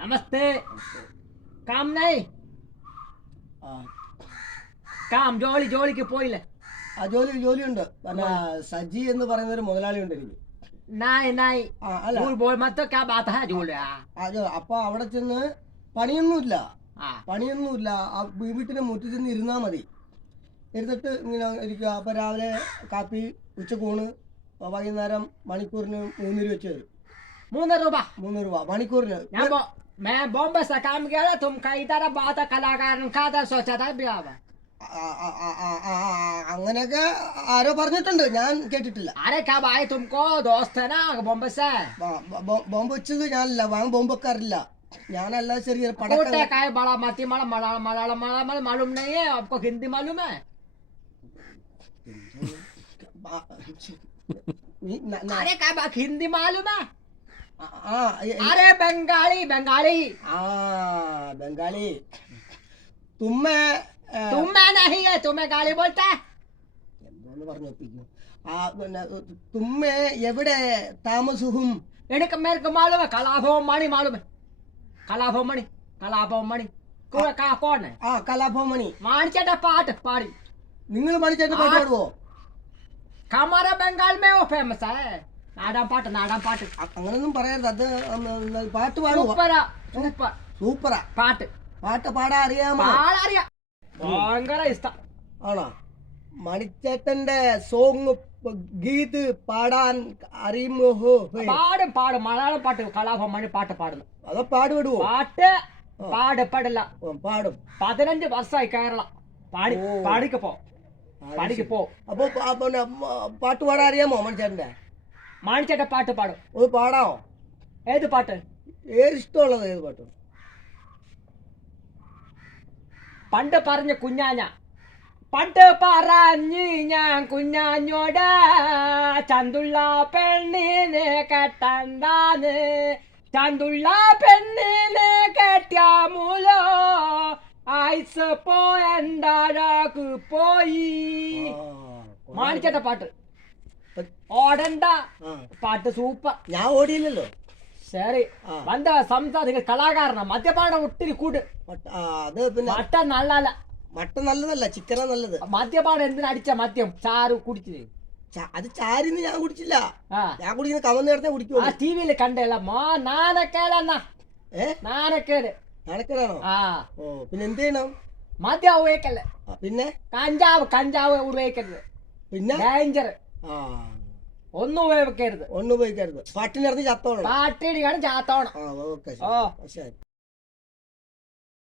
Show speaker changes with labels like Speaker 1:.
Speaker 1: નમસ્તે કામ
Speaker 2: નહીં
Speaker 1: കാം ജോലി ജോലിക്ക് പോയില്ലേ?
Speaker 2: ആ ജോലി ജോലിയുണ്ട്. അല്ല സജി എന്ന് പറയുന്ന ഒരു മുതലാളി ഉണ്ട് എനിക്ക്.
Speaker 1: നായ്
Speaker 2: നായ്. അപ്പൊ അവിടെ ചെന്ന് പണിയൊന്നുമില്ല. പണിയൊന്നുമില്ല. വീട്ടിന്റെ മുറ്റത്ത് ചെന്ന് ഇരുന്നാ മതി. ഇരുന്നിട്ട് ഇങ്ങനെ ഇരിക്കുക. അപ്പൊ രാവിലെ കാപ്പി ഉച്ചക്കൂണ് വൈകുന്നേരം മണിക്കൂറിന് മൂന്നിരി വെച്ച് വരും
Speaker 1: മൂന്ന് രൂപ
Speaker 2: മൂന്ന് രൂപ മണിക്കൂറിന്
Speaker 1: ഞാൻ ബോ- मैं बॉम्बे से काम किया था तुम कई तरह बात कलाकार का था सोचा था भी आवा
Speaker 2: ആ, ആ, ആ, ആ, ആ, ആ, അങ്ങനെയൊക്കെ ആരോ പറഞ്ഞിട്ടുണ്ട് ഞാൻ കേട്ടിട്ടില്ല
Speaker 1: अरे क्या भाई तुमको दोस्त है ना बॉम्बे से
Speaker 2: ബ- ബ- ബോംബ് വെച്ചത് ഞാനല്ല വാങ്ങ ബോംബ് വെക്കാറില്ല ഞാനല്ല ചെറിയ പടക്കം
Speaker 1: कोटे का है बड़ा मती माला मलयालम मलयालम मलयालम मालूम नहीं है आपको हिंदी मालूम है
Speaker 2: ആ, നീ- ന- ന-
Speaker 1: अरे क्या बात हिंदी मालूम है
Speaker 2: ആ, ആ, എ-
Speaker 1: अरे बंगाली बंगाली
Speaker 2: ആ ബംഗാളി തുമ്മ ഏ,
Speaker 1: तुम्हें नहीं है तुम्हें गाली बोलता है
Speaker 2: എന്തോന്ന് പറഞ്ഞു ഒപ്പിക്കുന്നു ആ പിന്നെ തുമ്മ എവിടെ താമസുഹും
Speaker 1: എനിക്ക് मेरे को मालूम है कलाभवन मणि मालूम है कलाभवन मणि कलाभवन मणि कौन का कौन है
Speaker 2: ആ കലാഭവമണി
Speaker 1: मानचेटा पाठ पाड़ी
Speaker 2: നിങ്ങൾ മണിച്ചേട്ടൻ പാട്ട്
Speaker 1: ആ.
Speaker 2: പാടുവോ
Speaker 1: हमारे बंगाल में वो फेमस നാടാപ്പാട്ട്
Speaker 2: നാടാപ്പാട്ട് അങ്ങനൊന്നും പറയരുത്. അത് പാട്ട് പാടുവോ?
Speaker 1: സൂപ്പറാ സൂപ്പർ പാട്ട്.
Speaker 2: പാട്ട് പാടാ അറിയാമോ?
Speaker 1: പാടാറിയാ ഭയങ്കര ഇഷ്ടം.
Speaker 2: ആണോ? മണിച്ചേട്ടന്റെ സോങ് ഗീത് പാടാൻ അറിയുമോ
Speaker 1: പാടും പാടും. മലയാളം പാട്ട് കലാഭമണി പാട്ട് പാടുന്നു.
Speaker 2: അത് പാടുവിടുവോ?
Speaker 1: പാട്ട് പാടപ്പെടില്ല.
Speaker 2: പാടും.
Speaker 1: പതിനഞ്ച് വർഷമായി കേരള. പാടി പാടിക്ക് പോ പാടിക്ക് പോ
Speaker 2: അപ്പൊ പാട്ട് പാടാൻ അറിയാമോ മണിച്ചേട്ടന്റെ?
Speaker 1: മാണിച്ചേട്ട പാട്ട് പാടും.
Speaker 2: ഒന്ന് പാടാവോ?
Speaker 1: ഏത് പാട്ട്?
Speaker 2: ഏത് ഇഷ്ടമുള്ളത് ഏത് പാട്ട്?
Speaker 1: പണ്ട് പറഞ്ഞ കുഞ്ഞാഞ്ഞ. പണ്ട് പറഞ്ഞ് ഞാൻ കുഞ്ഞാഞ്ഞോട്. ചന്തുള്ള പെണ്ണിനെ കെട്ടണ്ടാന്ന്. ചന്തുള്ള പെണ്ണിനെ കെട്ടിയ മൂലോ. ആയിസ് പോയണ്ടാരാക്ക് പോയി. മാണിച്ചേട്ട പാട്ട്. ഓടണ്ട.
Speaker 2: ആ.
Speaker 1: പാട്ട് സൂപ്പർ.
Speaker 2: ഞാൻ ഓടിയില്ലല്ലോ.
Speaker 1: ശരി. വന്ന സംസാരിക്ക കലാകാരന. മദ്യപാനം ഒത്തിരി കൂട്.
Speaker 2: അത് പിന്നെ
Speaker 1: മട്ട നല്ലല്ല
Speaker 2: മട്ട നല്ലതല്ല ചിക്കന നല്ലത്.
Speaker 1: മദ്യപാനം എന്തിനാ അടിച്ച മദ്യം? ചാറ് കുടിച്ചത്
Speaker 2: അത് ചാരിന്ന് ഞാൻ കുടിച്ചില്ല. ഞാൻ കുടിക്കുന്ന കമന്ന് നേരത്തെ
Speaker 1: ആ
Speaker 2: കുടിക്കുള്ളൂ
Speaker 1: ടി വിയിൽ കണ്ടല്ല മാ നാണക്കേടന്ന?
Speaker 2: ഏ?
Speaker 1: നാണക്കേട്.
Speaker 2: നടക്കലാണോ
Speaker 1: ആ.
Speaker 2: ഓ പിന്നെ എന്ത് ചെയ്യണം?
Speaker 1: മദ്യം ഉപയോഗിക്കല്ലേ?
Speaker 2: പിന്നെ?
Speaker 1: കഞ്ചാവ് കഞ്ചാവ് ഉപയോഗിക്കരുത്.
Speaker 2: പിന്നെ?
Speaker 1: ഡേഞ്ചർ
Speaker 2: ആ
Speaker 1: ഒന്നും ഉപയോഗിക്കരുത്.
Speaker 2: ഒന്നും ഉപയോഗിക്കരുത്. പാട്ടിനടുത്ത് ചത്തോണം.
Speaker 1: പാട്ടിടിയാണ് ചാത്തോണം.
Speaker 2: ആ ഓക്കെ
Speaker 1: ഓ.
Speaker 2: ശരി.